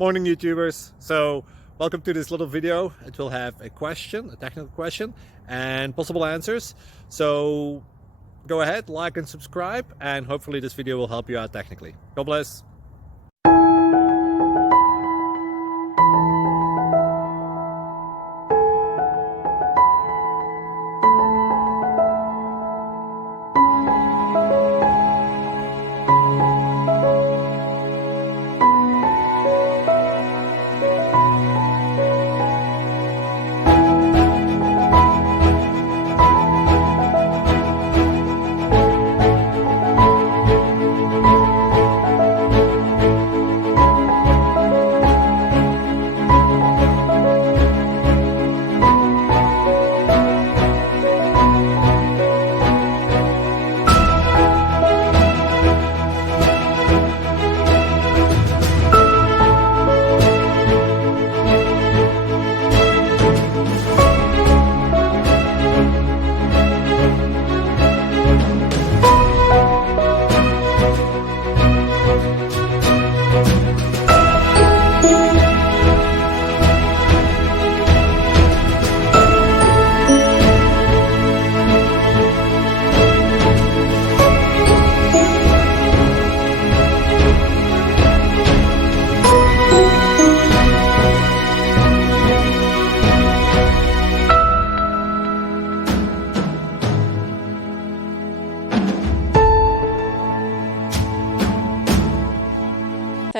Morning YouTubers. So welcome to this little video. It will have a question, a technical question, and possible answers. So go ahead, like and subscribe, and hopefully this video will help you out technically. God bless.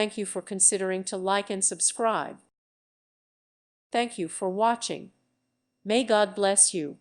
Thank you for considering to like and subscribe. Thank you for watching. May God bless you.